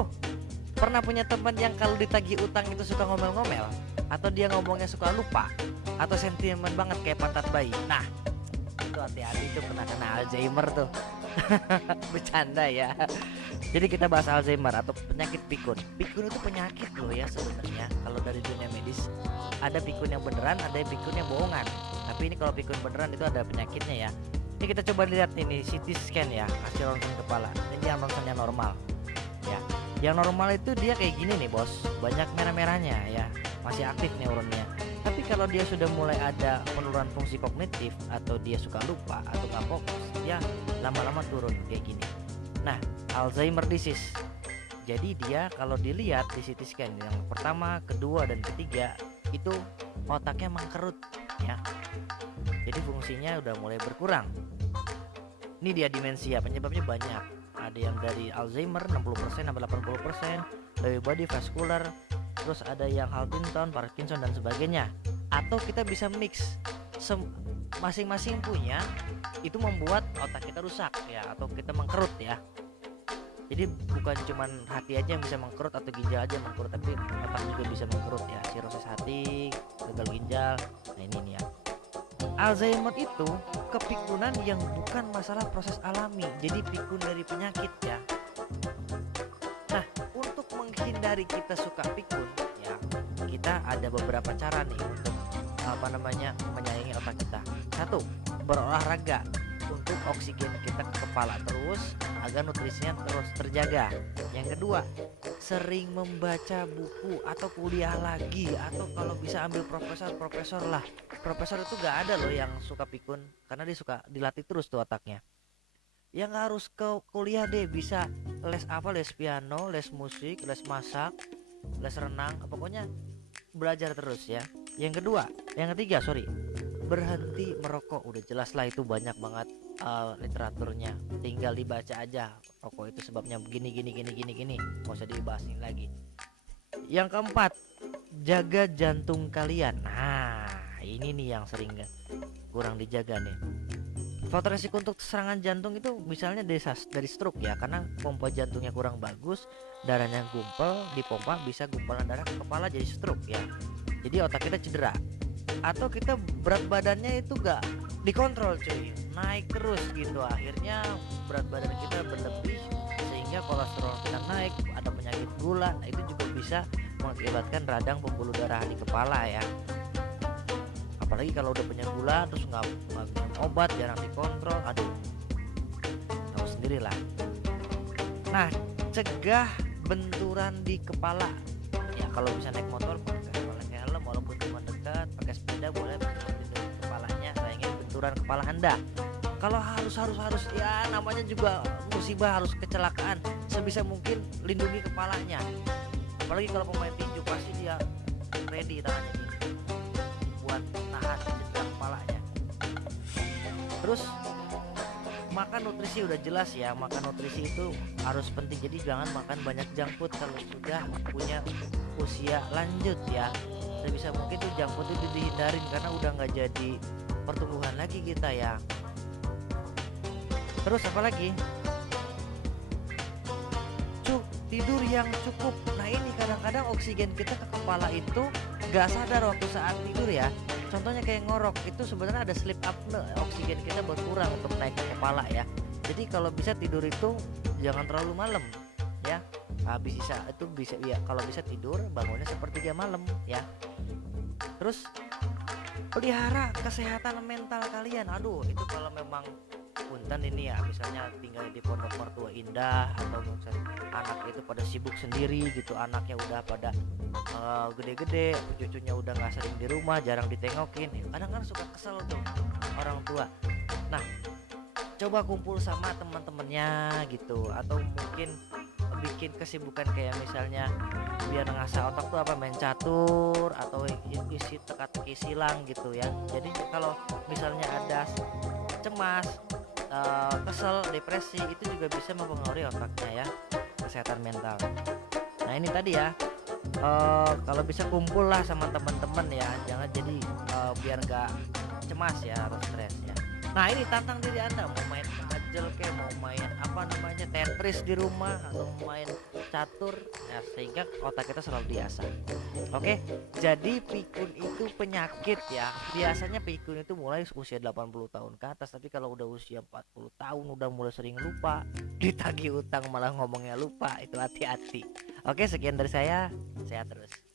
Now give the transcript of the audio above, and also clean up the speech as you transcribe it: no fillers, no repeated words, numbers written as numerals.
Oh, pernah punya teman yang kalau ditagih utang itu suka ngomel-ngomel, atau dia ngomongnya suka lupa, atau sentimen banget kayak pantat bayi. Nah, itu hati-hati tuh kena Alzheimer tuh. Bercanda ya. Jadi kita bahas Alzheimer atau penyakit pikun. Pikun itu penyakit loh ya sebenarnya. Kalau dari dunia medis ada pikun yang beneran, ada yang pikun yang bohongan. Tapi ini kalau pikun beneran itu ada penyakitnya ya. Ini kita coba lihat ini CT scan ya, hasil ronsen kepala. Ini yang ronsennya normal. Ya. Yang normal itu dia kayak gini nih, Bos. Banyak merah-merahnya ya. Masih aktif neuronnya. Tapi kalau dia sudah mulai ada penurunan fungsi kognitif atau dia suka lupa atau nggak fokus, dia lama-lama turun kayak gini. Nah, Alzheimer disease. Jadi dia kalau dilihat di CT scan yang pertama, kedua, dan ketiga itu otaknya mengkerut ya. Jadi fungsinya udah mulai berkurang. Ini dia demensia, penyebabnya banyak. Ada yang dari Alzheimer 60% sampai 80%, Lewy body, vascular, terus ada yang Huntington, Parkinson dan sebagainya. Atau kita bisa mix masing-masing punya itu membuat otak kita rusak ya, atau kita mengkerut ya. Jadi bukan cuman hati aja yang bisa mengkerut atau ginjal aja yang mengkerut, tapi otak juga bisa mengkerut ya. Sirosis hati, gagal ginjal. Nah ini nih ya. Alzheimer itu kepikunan yang bukan masalah proses alami, jadi pikun dari penyakit ya. Nah, untuk menghindari kita suka pikun ya, kita ada beberapa cara nih untuk menyayangi otak kita. Satu, berolahraga untuk oksigen kita ke kepala terus agar nutrisinya terus terjaga. Yang kedua, sering membaca buku atau kuliah lagi, atau kalau bisa ambil profesor lah. Profesor itu gak ada loh yang suka pikun, karena dia suka dilatih terus tuh otaknya. Ya nggak harus ke kuliah deh, bisa les les piano, les musik, les masak, les renang, pokoknya belajar terus ya. Yang ketiga berhenti merokok. Udah jelas lah itu banyak banget literaturnya, tinggal dibaca aja. Rokok itu sebabnya begini gini, nggak usah dibahasin lagi. Yang keempat, jaga jantung kalian. Nah ini nih yang sering kurang dijaga nih. Faktor resiko untuk serangan jantung itu misalnya dari stroke ya, karena pompa jantungnya kurang bagus, darahnya gumpal, dipompa bisa gumpalan darah ke kepala jadi stroke ya. Jadi otak kita cedera. Atau kita berat badannya itu gak dikontrol cuy, naik terus gitu, akhirnya berat badan kita berlebih sehingga kolesterol kita naik, ada penyakit gula. Nah itu juga bisa mengakibatkan radang pembuluh darah di kepala ya. Apalagi kalau udah punya gula terus nggak minum obat, jarang dikontrol, aduh tahu sendiri lah. Nah, cegah benturan di kepala ya, kalau bisa naik motor pakai helm, walaupun cuma dekat, pakai sepeda boleh lindungi kepalanya, sayangnya benturan kepala Anda. Kalau harus ya namanya juga musibah, harus kecelakaan, sebisa mungkin lindungi kepalanya. Apalagi kalau pemain tinju pasti dia ready tangannya gini buat nahan cedera kepalanya. Terus makan nutrisi udah jelas ya, makan nutrisi itu harus penting. Jadi jangan makan banyak junk food kalau sudah punya usia lanjut ya. Sebisa mungkin tuh junk food itu dihindarin, karena udah nggak jadi pertumbuhan lagi kita ya. Terus apa lagi? Tidur yang cukup. Nah ini kadang-kadang oksigen kita ke kepala itu gak sadar waktu saat tidur ya. Contohnya kayak ngorok, itu sebenarnya ada sleep apnea, oksigen kita berkurang untuk naik ke kepala ya. Jadi kalau bisa tidur itu jangan terlalu malam ya. Bisa ya, kalau bisa tidur bangunnya sepertiga malam ya. Terus pelihara kesehatan mental kalian. Aduh itu kalau memang punten ini ya, misalnya tinggal di pondok mertua indah, atau misalnya anak itu pada sibuk sendiri gitu, anaknya udah pada gede-gede, cucunya udah nggak sering di rumah, jarang ditengokin, kadang kan suka kesel tuh orang tua. Nah coba kumpul sama teman-temannya gitu, atau mungkin bikin kesibukan kayak misalnya biar ngasah otak tuh apa, main catur atau isi teka-teki silang gitu ya. Jadi kalau misalnya ada cemas, kesel, depresi, itu juga bisa mempengaruhi otaknya ya, kesehatan mental. Nah ini tadi ya, kalau bisa kumpul lah sama teman-teman ya, jangan jadi biar gak cemas ya atau stres ya. Nah ini tantang diri Anda, mau main puzzle kayak mau main Tetris di rumah, atau main catur ya, sehingga otak kita selalu diasah. Oke, jadi pikun itu penyakit ya. Biasanya pikun itu mulai usia 80 tahun ke atas, tapi kalau udah usia 40 tahun udah mulai sering lupa, ditagih utang malah ngomongnya lupa, itu hati-hati. Oke, sekian dari saya, sehat terus.